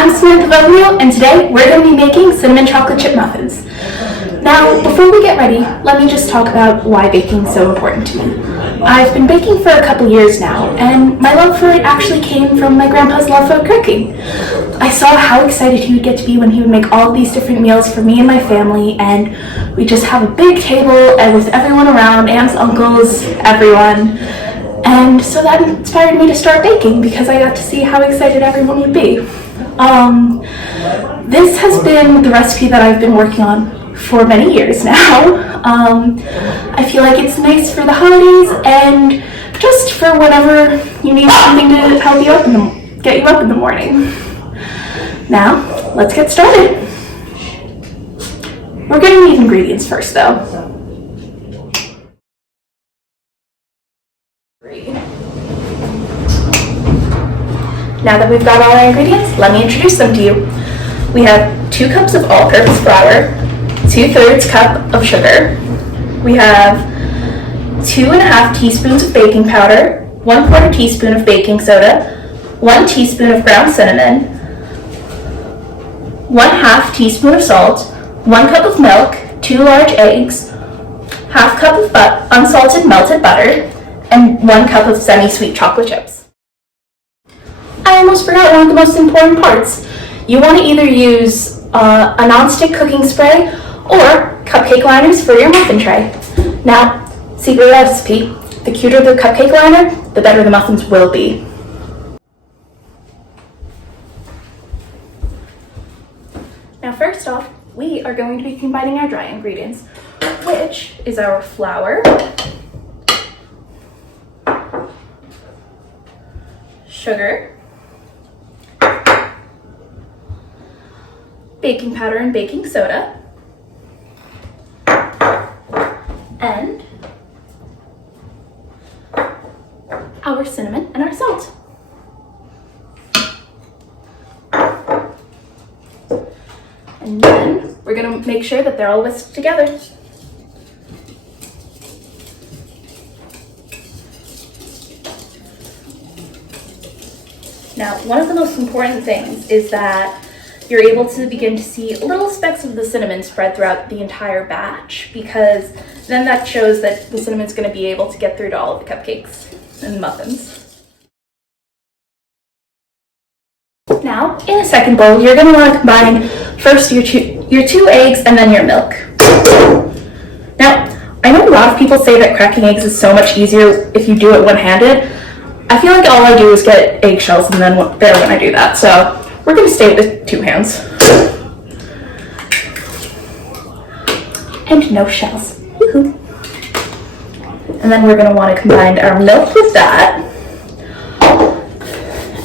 I'm Samantha Romeo, and today we're going to be making cinnamon chocolate chip muffins. Now, before we get ready, let me just talk about why baking is so important to me. I've been baking for a couple years now, and my love for it actually came from my grandpa's love for cooking. I saw how excited he would get to be when he would make all these different meals for me and my family, and we just have a big table and with everyone around, aunts, uncles, everyone. And so that inspired me to start baking because I got to see how excited everyone would be. This has been the recipe that I've been working on for many years now. I feel like it's nice for the holidays and just for whenever you need something to help you up get you up in the morning. Now, let's get started. We're going to need ingredients first though. Now that we've got all our ingredients, let me introduce them to you. We have 2 cups of all-purpose flour, 2/3 cup of sugar. We have 2.5 teaspoons of baking powder, 1/4 teaspoon of baking soda, 1 teaspoon of ground cinnamon, 1/2 teaspoon of salt, 1 cup of milk, 2 large eggs, 1/2 cup of unsalted melted butter, and 1 cup of semi-sweet chocolate chips. I almost forgot one of the most important parts. You want to either use a non-stick cooking spray or cupcake liners for your muffin tray. Now, secret recipe, the cuter the cupcake liner, the better the muffins will be. Now first off, we are going to be combining our dry ingredients, which is our flour, sugar, baking powder and baking soda, and our cinnamon and our salt. And then we're going to make sure that they're all whisked together. Now, one of the most important things is that you're able to begin to see little specks of the cinnamon spread throughout the entire batch, because then that shows that the cinnamon's going to be able to get through to all of the cupcakes and muffins. Now, in a second bowl, you're going to want to combine first your two eggs and then your milk. Now, I know a lot of people say that cracking eggs is so much easier if you do it one-handed. I feel like all I do is get eggshells and then there when I do that, so we're going to stay with 2 hands. And no shells. Woohoo! And then we're going to want to combine our milk with that.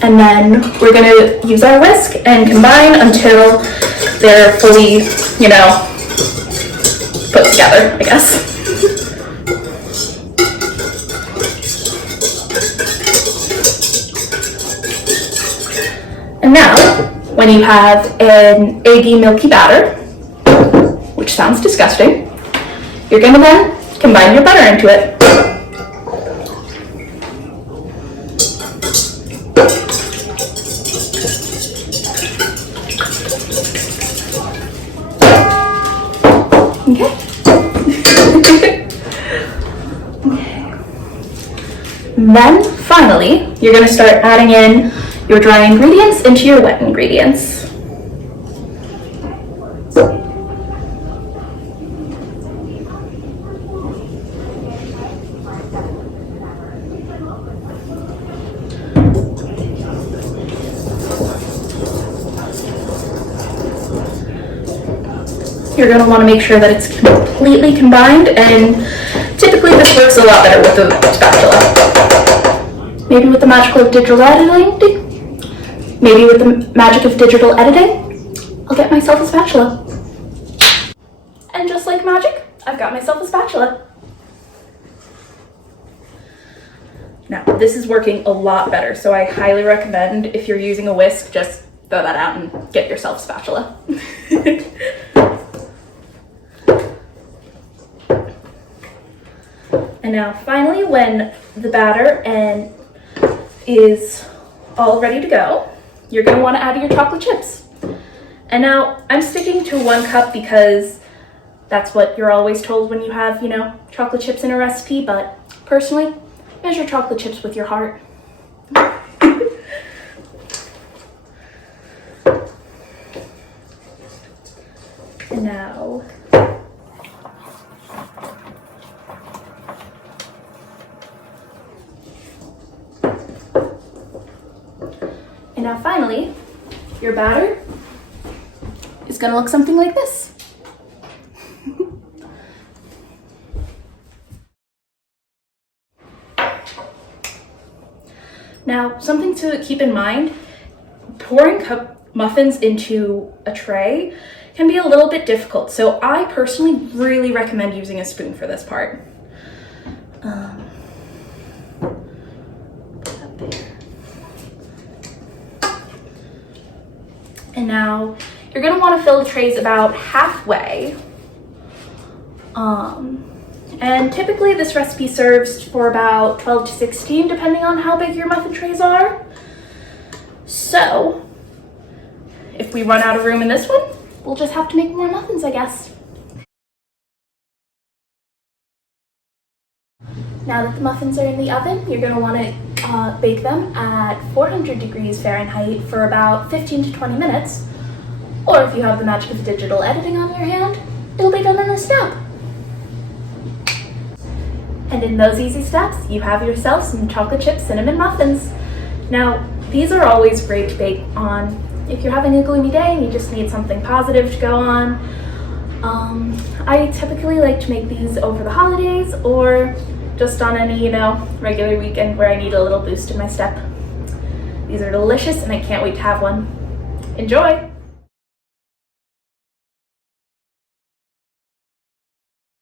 And then we're going to use our whisk and combine until they're fully, put together, I guess. And now, when you have an eggy, milky batter, which sounds disgusting, you're going to then combine your butter into it. Okay. Then, finally, you're going to start adding in your dry ingredients into your wet ingredients. You're going to want to make sure that it's completely combined, and typically this works a lot better with a spatula. Maybe with the magic of digital editing? Maybe with the magic of digital editing, I'll get myself a spatula. And just like magic, I've got myself a spatula. Now, this is working a lot better, so I highly recommend, if you're using a whisk, just throw that out and get yourself a spatula. And now finally, when the batter is all ready to go, you're going to want to add your chocolate chips. And now I'm sticking to 1 cup because that's what you're always told when you have, chocolate chips in a recipe, but personally, measure chocolate chips with your heart. And now finally, your batter is going to look something like this. Now, something to keep in mind, pouring muffins into a tray can be a little bit difficult. So I personally really recommend using a spoon for this part. Put that there. And now you're going to want to fill the trays about halfway. And typically this recipe serves for about 12 to 16, depending on how big your muffin trays are. So if we run out of room in this one, we'll just have to make more muffins, I guess. Now that the muffins are in the oven, you're going to want to bake them at 400 degrees Fahrenheit for about 15 to 20 minutes. Or if you have the magic of digital editing on your hand, it'll be done in a snap. And in those easy steps, you have yourself some chocolate chip cinnamon muffins. Now, these are always great to bake on if you're having a gloomy day and you just need something positive to go on. I typically like to make these over the holidays or just on any, regular weekend where I need a little boost in my step. These are delicious and I can't wait to have one. Enjoy!